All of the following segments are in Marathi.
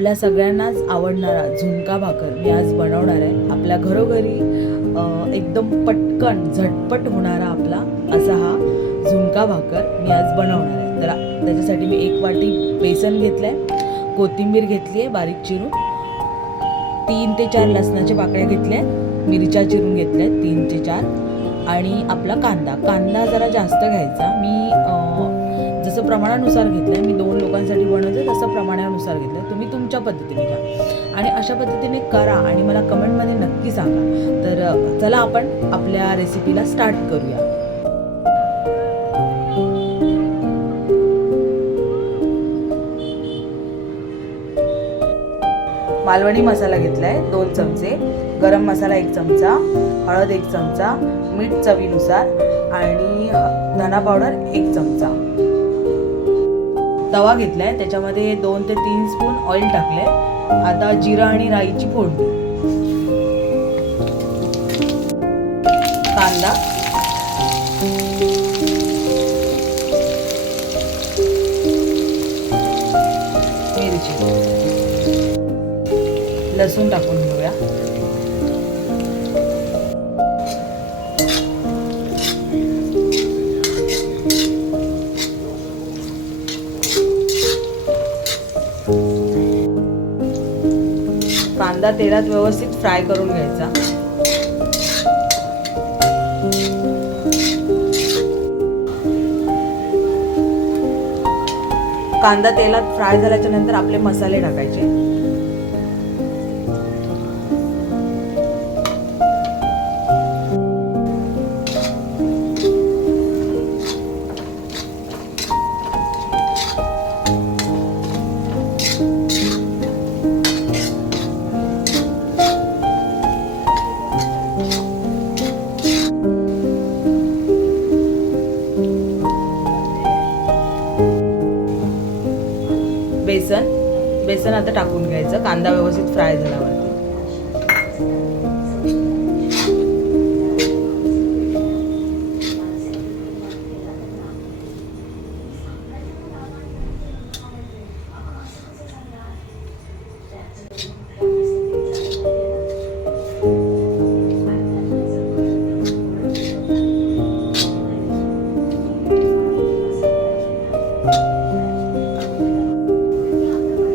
आपल्या सगळ्यांनाच आवडणारा झुणका भाकर मी आज बनवणार आहे. आपल्या घरोघरी एकदम पटकन झटपट होणारा आपला असा हा झुणका भाकर मी आज बनवणार आहे. तर त्याच्यासाठी मी 1 वाटी बेसन घेतलं आहे, कोथिंबीर घेतली आहे बारीक चिरून, 3 ते 4 लसणाच्या पाकळ्या घेतल्या आहेत, मिरच्या चिरून घेतल्या आहेत 3 ते 4 आणि आपला कांदा जरा जास्त घ्यायचा. मी जसं प्रमाणानुसार घेतलं आहे, मी 2 लोकांसाठी बनवते तसं प्रमाणानुसार घेतलं आहे, तुम्ही तुमच्या पद्धतीने घ्या आणि अशा पद्धतीने करा आणि मला कमेंटमध्ये नक्की सांगा. तर चला आपण आपल्या रेसिपीला स्टार्ट करूया. मालवणी मसाला घेतला आहे 2 चमचे, गरम मसाला 1 चमचा, हळद 1 चमचा, मीठ चवीनुसार आणि धना पावडर 1 चमचा. तवा घेतला आहे, त्याच्यामध्ये 2 ते 3 स्पून ऑइल टाकले. आता जिरा आणि राईची फोडणी, कांदा, मिरची, लसूण टाकून घेऊया. कांदा तेलात व्यवस्थित फ्राय करून घ्यायचा. कांदा तेलात फ्राय झाल्याच्या नंतर आपले मसाले टाकायचे. बेसन आता टाकून घ्यायचं कांदा व्यवस्थित फ्राय झाल्यावरती.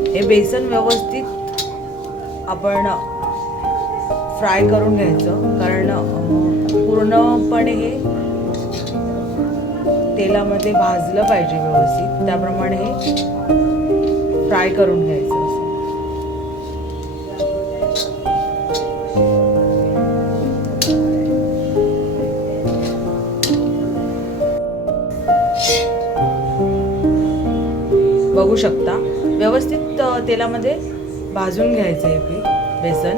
हे बेसन व्यवस्थित आपण फ्राय करून घ्यायचं, कारण पूर्णपणे हे तेलामध्ये भाजलं पाहिजे व्यवस्थित, त्याप्रमाणे हे फ्राय करून घ्यायचं. बघू शकता व्यवस्थित तेलामध्ये भाजून घ्यायचं आहे हे बेसन.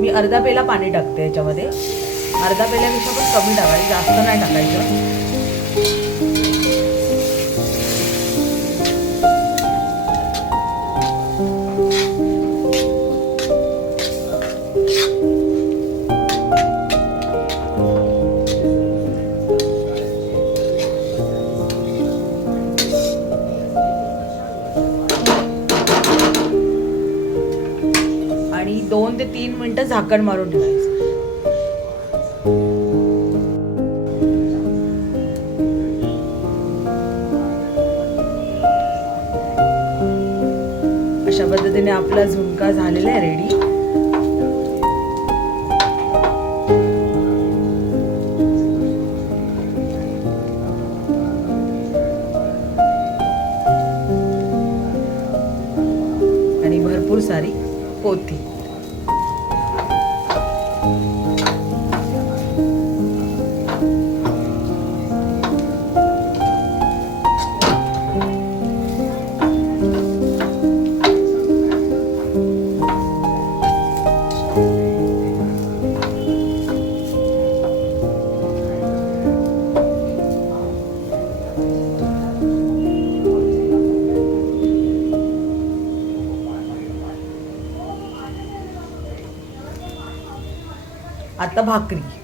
मी अर्धा पेला पाणी टाकते याच्यामध्ये. अर्धा पेल्यापेक्षा पण कमी टाकायचं, जास्त नाही टाकायचं. आणि 2 ते 3 मिनिटं झाकण मारून ठेवायचं. अशा पद्धतीने आपला झुणका झालेला आहे रेडी. आणि भरपूर सारी कोथिंबीर. आता भाकरी.